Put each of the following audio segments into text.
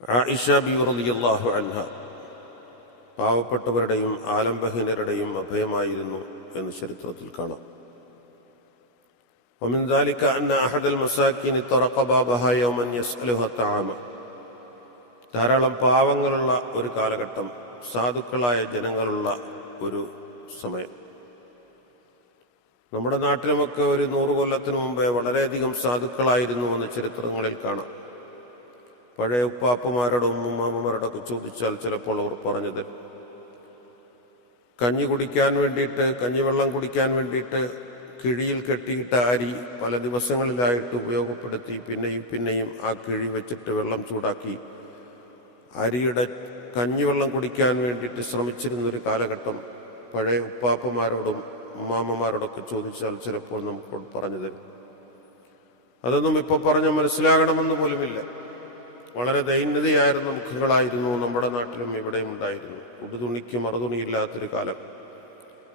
ആയിഷ ബീവി റളിയല്ലാഹു അൻഹ പാവപ്പെട്ടവരുടെയും ആലംബഹീനരുടെയും അഭയമായിരുന്നു എന്ന് ചരിത്രത്തിൽ കാണാം. ومن ذلك أن أحد المساكين طرق بابها يوما يسألها طعاما. ധാരാളം പാവങ്ങളുള്ള ഒരു കാലഘട്ടം, സാധുക്കളായ ജനങ്ങളുള്ള ഒരു സമയം. നമ്മുടെ നാട്ടിലുമൊക്കെ ഒരു 100 കൊല്ലത്തിന് മുമ്പേ വളരെയധികം സാധുക്കളായിരുന്നുവെന്ന് ചരിത്രങ്ങളിൽ കാണാം. പഴയ ഉപ്പാപ്പമാരോടും ഉമ്മാമ്മമാരോടൊക്കെ ചോദിച്ചാൽ ചിലപ്പോൾ അവർ പറഞ്ഞത് കഞ്ഞിവെള്ളം കുടിക്കാൻ വേണ്ടിയിട്ട് കിഴിയിൽ കെട്ടിയിട്ട അരി പല ദിവസങ്ങളിലായിട്ട് ഉപയോഗപ്പെടുത്തി പിന്നെയും ആ കിഴി വെച്ചിട്ട് വെള്ളം ചൂടാക്കി അരിയുടെ കഞ്ഞിവെള്ളം കുടിക്കാൻ വേണ്ടിയിട്ട് ശ്രമിച്ചിരുന്നൊരു കാലഘട്ടം പഴയ ഉപ്പാപ്പമാരോടും ഉമ്മാമ്മമാരോടൊക്കെ ചോദിച്ചാൽ ചിലപ്പോൾ നമുക്ക് പറഞ്ഞു തരും. അതൊന്നും ഇപ്പോൾ പറഞ്ഞ മനസ്സിലാകണമെന്ന് പോലുമില്ല. വളരെ ദൈന്യതയായിരുന്ന മുഖങ്ങളായിരുന്നു നമ്മുടെ നാട്ടിലും ഇവിടെയും ഉണ്ടായിരുന്നു. ഉടുതുണിക്ക് മറുതുണിയില്ലാത്തൊരു കാലം.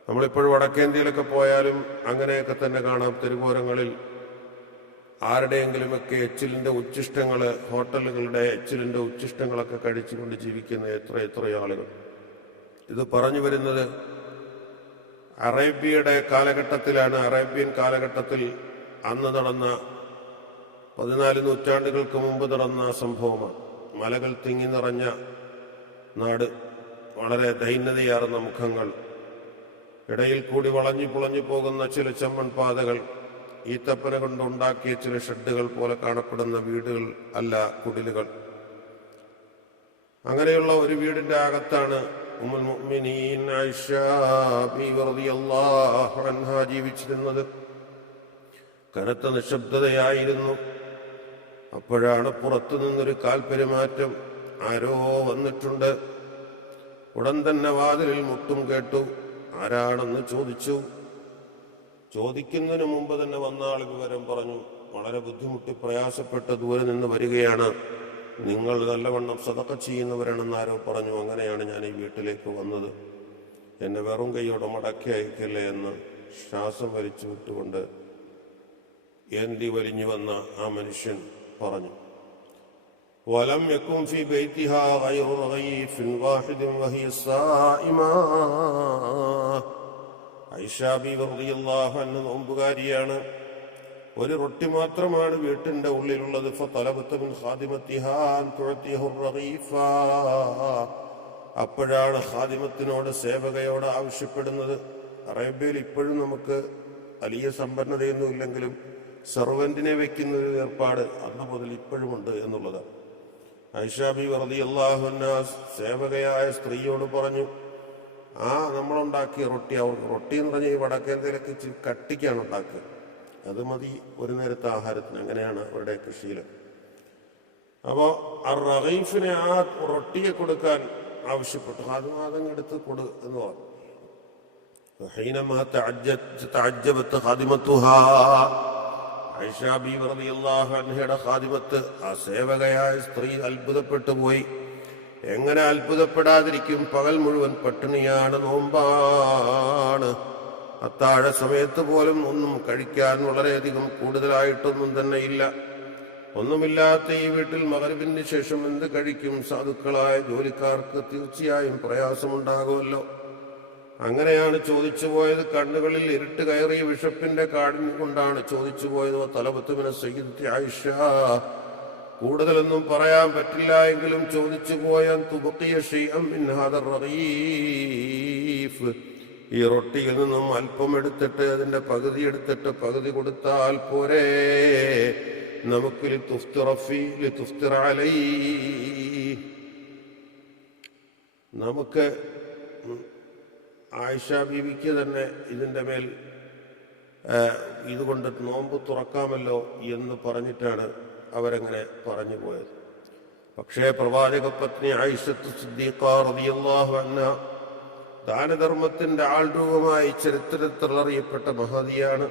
നമ്മളിപ്പോഴും വടക്കേന്ത്യയിലൊക്കെ പോയാലും അങ്ങനെയൊക്കെ തന്നെ കാണാം. തെരുവോരങ്ങളിൽ ആരുടെയെങ്കിലുമൊക്കെ എച്ചിലിൻ്റെ ഉച്ഛിഷ്ടങ്ങൾ, ഹോട്ടലുകളുടെ എച്ചിലിൻ്റെ ഉച്ഛിഷ്ടങ്ങളൊക്കെ കഴിച്ചുകൊണ്ട് ജീവിക്കുന്ന എത്രയോ ആളുകൾ. ഇത് പറഞ്ഞു വരുന്നത് അറേബ്യയുടെ കാലഘട്ടത്തിലാണ്. അറേബ്യൻ കാലഘട്ടത്തിൽ അന്ന് നടന്ന 14 നൂറ്റാണ്ടുകൾക്ക് മുമ്പ് നടന്ന സംഭവമാണ്. മലകൾ തിങ്ങി നിറഞ്ഞ നാട്, വളരെ ദൈന്യതയാർന്ന മുഖങ്ങൾ, ഇടയിൽ കൂടി വളഞ്ഞു പുളഞ്ഞു പോകുന്ന ചില ചമ്മൺ പാതകൾ, ഈത്തപ്പന കൊണ്ടുണ്ടാക്കിയ ചില ഷെഡുകൾ പോലെ കാണപ്പെടുന്ന വീടുകൾ അല്ല, കുടിലുകൾ. അങ്ങനെയുള്ള ഒരു വീടിന്റെ അകത്താണ് ഉമ്മുൽ മുഅ്മിനീൻ ആയിഷ ബീവി റളിയല്ലാഹു അൻഹ ജീവിച്ചിരുന്നത്. കനത്ത നിശബ്ദതയായിരുന്നു. അപ്പോഴാണ് പുറത്തു നിന്നൊരു കാൽപെരുമാറ്റം. ആരോ വന്നിട്ടുണ്ട്. ഉടൻ തന്നെ വാതിലിൽ മുട്ടും കേട്ടു. ആരാണെന്ന് ചോദിച്ചു. ചോദിക്കുന്നതിന് മുമ്പ് തന്നെ വന്ന ആൾ വിവരം പറഞ്ഞു. വളരെ ബുദ്ധിമുട്ടി പ്രയാസപ്പെട്ട് ദൂരെ നിന്ന് വരികയാണ്. നിങ്ങൾ നല്ലവണ്ണം സദഖ ചെയ്യുന്നവരാണെന്ന് ആരോ പറഞ്ഞു. അങ്ങനെയാണ് ഞാൻ ഈ വീട്ടിലേക്ക് വന്നത്. എന്നെ വെറും കൈയോടെ മടക്കി അയക്കല്ലേ എന്ന് ശ്വാസം വലിച്ചു വിട്ടുകൊണ്ട് ഏന്തി വലിഞ്ഞു വന്ന ആ മനുഷ്യൻ പറഞ്ഞു. വലം യകുൻ ഫീ ബൈതിഹാ ഗൈറു റഗീഫിൻ വാഹിദിൻ വഹിയ സായിമാ. ആയിഷ ബീവി റളിയല്ലാഹു അൻഹ നോമ്പുകാരിയാണ്. ഒരു റൊട്ടി മാത്രമാണ് വീട്ടിന്റെ ഉള്ളിലുള്ളത്. ഫതലബത മിൻ ഖാദിമതിഹാ അൻ തുഅതിഹു റഗീഫ. അപ്പോഴാണ് ഖാദിമത്തിനോട്, സേവകയോട് ആവശ്യപ്പെടുന്നത്. അറേബ്യയിൽ ഇപ്പോഴും നമുക്ക് വലിയ സമ്പന്നതയൊന്നും ഇല്ലെങ്കിലും സെർവന്റിനെ വെക്കുന്ന ഒരു ഏർപ്പാട് അന്ന് മുതൽ ഇപ്പോഴുമുണ്ട് എന്നുള്ളത്. ആയിഷ ബീവി റളിയല്ലാഹു അൻഹ സേവകയായ സ്ത്രീയോട് പറഞ്ഞു, നമ്മളുണ്ടാക്കിയ റൊട്ടി, അവർക്ക് റൊട്ടി എന്ന് പറഞ്ഞാൽ ഈ വടക്കേന്ത്യയിലൊക്കെ കട്ടിക്കാണ് ഉണ്ടാക്കുക. അത് മതി ഒരു നേരത്തെ ആഹാരത്തിന്. അങ്ങനെയാണ് അവരുടെ കൃഷിയിൽ. അപ്പോൾ ആ റഗീഫിനെ, ആ റൊട്ടിയെ കൊടുക്കാൻ ആവശ്യപ്പെട്ടു. അതങ്ങെടുത്ത് കൊടു എന്ന് പറഞ്ഞു. ആയിഷ ബീവി റളിയല്ലാഹു അൻഹയുടെ ഖാദിമത്ത്, ആ സേവകയായ സ്ത്രീ അത്ഭുതപ്പെട്ടു പോയി. എങ്ങനെ അത്ഭുതപ്പെടാതിരിക്കും? പകൽ മുഴുവൻ പട്ടിണിയാണ്, നോമ്പാണ്. അത്താഴ സമയത്ത് പോലും ഒന്നും കഴിക്കാൻ വളരെയധികം കൂടുതലായിട്ടൊന്നും തന്നെ ഇല്ല. ഒന്നുമില്ലാത്ത ഈ വീട്ടിൽ മഗ്‌രിബിന് ശേഷം എന്ത് കഴിക്കും? സാധുക്കളായ ജോലിക്കാർക്ക് തീർച്ചയായും പ്രയാസമുണ്ടാകുമല്ലോ. അങ്ങനെയാണ് ചോദിച്ചു പോയത്. കണ്ണുകളിൽ ഇരുട്ട് കയറിയ വിശപ്പിന്റെ കാഠിന്യം കൊണ്ടാണ് ചോദിച്ചു പോയത്. തലബത്തു മിന സയ്യിദത്തി ആയിഷ. കൂടുതലൊന്നും പറയാൻ പറ്റില്ല എങ്കിലും ചോദിച്ചു പോയാൽ തുബഖിയ ശൈഅൻ മിൻ ഹാദർ റഗീഫ്. ഈ റൊട്ടിയിൽ നിന്നും അല്പം എടുത്തിട്ട്, അതിന്റെ പകുതി എടുത്തിട്ട് പകുതി കൊടുത്താൽ പോരെ നമുക്ക്? ലിതുഫ്തിറ അലൈഹി. നമുക്ക് ആയിഷ ബീവിക്ക് തന്നെ ഇതിൻ്റെ മേൽ ഇതുകൊണ്ട് നോമ്പ് തുറക്കാമല്ലോ എന്ന് പറഞ്ഞിട്ടാണ് അവരങ്ങനെ പറഞ്ഞു പോയത്. പക്ഷേ പ്രവാചക പത്നി ആയിഷത്ത് സിദ്ദീഖ റളിയല്ലാഹു അൻഹ ദാനധർമ്മത്തിന്റെ ആൾരൂപമായി ചരിത്രത്തിൽ അറിയപ്പെട്ട മഹതിയാണ്.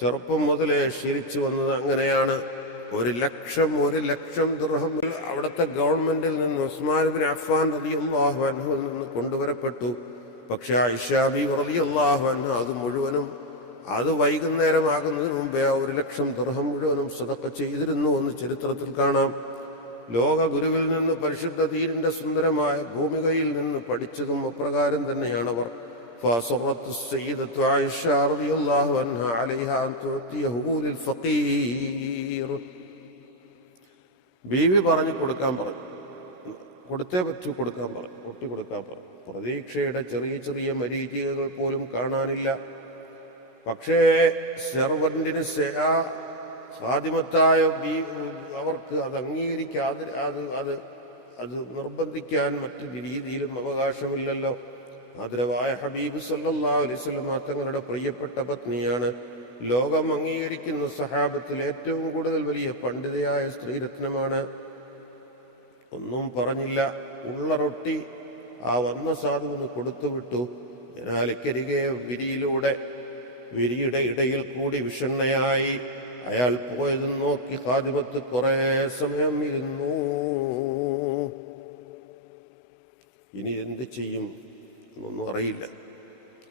ചെറുപ്പം മുതലേ ശീലിച്ചു വന്നത് അങ്ങനെയാണ്. 1,00,000 ദിർഹം അവിടുത്തെ ഗവൺമെന്റിൽ നിന്ന് ഉസ്മാൻ ഇബ്നു അഫ്ഫാൻ റളിയല്ലാഹു അൻഹുവിൽ നിന്ന് കൊണ്ടുവരപ്പെട്ടു. പക്ഷെ ആയിഷ ബീവി റളിയല്ലാഹു അൻഹ അത് വൈകുന്നേരമാകുന്നതിന് മുമ്പേ 1,00,000 ദിർഹം മുഴുവനും സദഖ ചെയ്തിരുന്നു എന്ന് ചരിത്രത്തിൽ കാണാം. ലോക ഗുരുവിൽ നിന്ന് പരിശുദ്ധ ദീനിന്റെ സുന്ദരമായ ഭൂമികയിൽ നിന്ന് പഠിച്ചതും അപ്രകാരം തന്നെയാണവർ. فأصرت السيدة عائشة رضي الله عنها عليها أن تعطيه للفقير. ബീവി പറഞ്ഞു കൊടുക്കാൻ പറഞ്ഞു, കൊടുത്തേ പറ്റൂ, കൊടുക്കാൻ പറഞ്ഞു, ഒട്ടി കൊടുക്കാൻ പറഞ്ഞു. പ്രതീക്ഷയുടെ ചെറിയ ചെറിയ മരീചികകൾ പോലും കാണാനില്ല. പക്ഷേ സെർവന്റിന് ഖാദിമത്തായ അവർക്ക് അത് അംഗീകരിക്കാതെ അത് നിർബന്ധിക്കാൻ മറ്റൊരു രീതിയിലും അവകാശമില്ലല്ലോ. ആദരവായ ഹബീബ് സല്ലല്ലാഹു അലൈഹി വസല്ലം തങ്ങളുടെ പ്രിയപ്പെട്ട പത്നിയാണ്. ലോകം അംഗീകരിക്കുന്ന സഹാബത്തിൽ ഏറ്റവും കൂടുതൽ വലിയ പണ്ഡിതയായ സ്ത്രീരത്നമാണ്. ഒന്നും പറഞ്ഞില്ല, ഉള്ള റൊട്ടി ആ വന്ന സാധുവിന് കൊടുത്തുവിട്ടു. ജനാലക്കരികെ വിരിയുടെ ഇടയിൽ കൂടി വിഷണ്ണയായി അയാൾ പോയതും നോക്കി ഖാദിമത്ത് കുറെ സമയം ഇരുന്നു. ഇനി എന്ത് ചെയ്യും എന്നൊന്നും അറിയില്ല.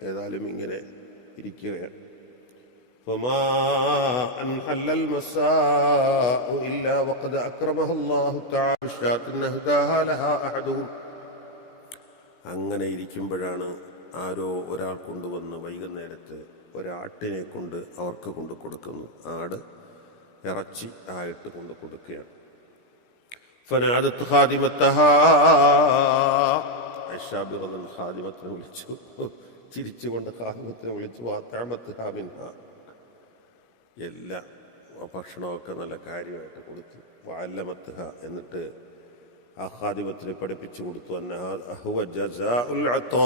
ഏതായാലും ഇങ്ങനെ ഇരിക്കുകയാണ്. فما أنحل المساء إلا وقد أكرمه الله تعالى شاة أهداها لها أحدهم. അങ്ങനെ ഇരിക്കുമ്പോഴാണ് ആരോ ഒരാൾ കൊണ്ടുവന്ന് വൈകുന്നേരത്ത് ഒരാട്ടിനെ കൊണ്ട് അവർക്ക് കൊണ്ട് കൊടുക്കുന്നു. ആട് ഇറച്ചി ആയിട്ട് കൊണ്ട് കൊടുക്കുകയാണ്. فنادت خادمتها. ആയിഷ ബിറളിയല്ലാഹു അൻഹ ഖാദിമത്തിനെ വിളിച്ചു, ചിരിച്ചുകൊണ്ട് ഖാദിമത്തിനെ വിളിച്ചു. വഅതഅമത്ഹാ മിൻഹാ, എല്ലാ ഭക്ഷണമൊക്കെ നല്ല കാര്യമായിട്ട് കൊടുത്തു. വഅല്ലമത്ഹ, എന്നിട്ട് ആ ഖാദിമത്തിനെ പഠിപ്പിച്ചു കൊടുത്തു. അന്നഹുവ ജസാഉൽ അതാ,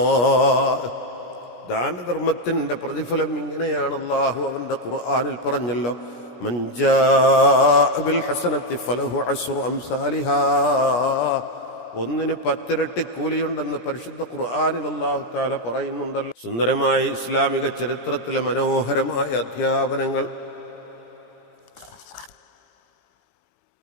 ദാനധർമ്മത്തിന്റെ പ്രതിഫലം ഇങ്ങനെയാണ്. അല്ലാഹു അവന്റെ ഖുർആനിൽ പറഞ്ഞല്ലോ, മൻ ജാഅ ബിൽ ഹസനത്തി ഫലഹു അശ്റു അംസാലിഹാ, ഒന്നിന് 10 ഇരട്ടി കൂലിയുണ്ടെന്ന് പരിശുദ്ധ ഖുർആനിൽ അല്ലാഹു തആല പറയുന്നുണ്ടല്ലോ. സുന്ദരമായ ഇസ്ലാമിക ചരിത്രത്തിലെ മനോഹരമായ അധ്യാപനങ്ങൾ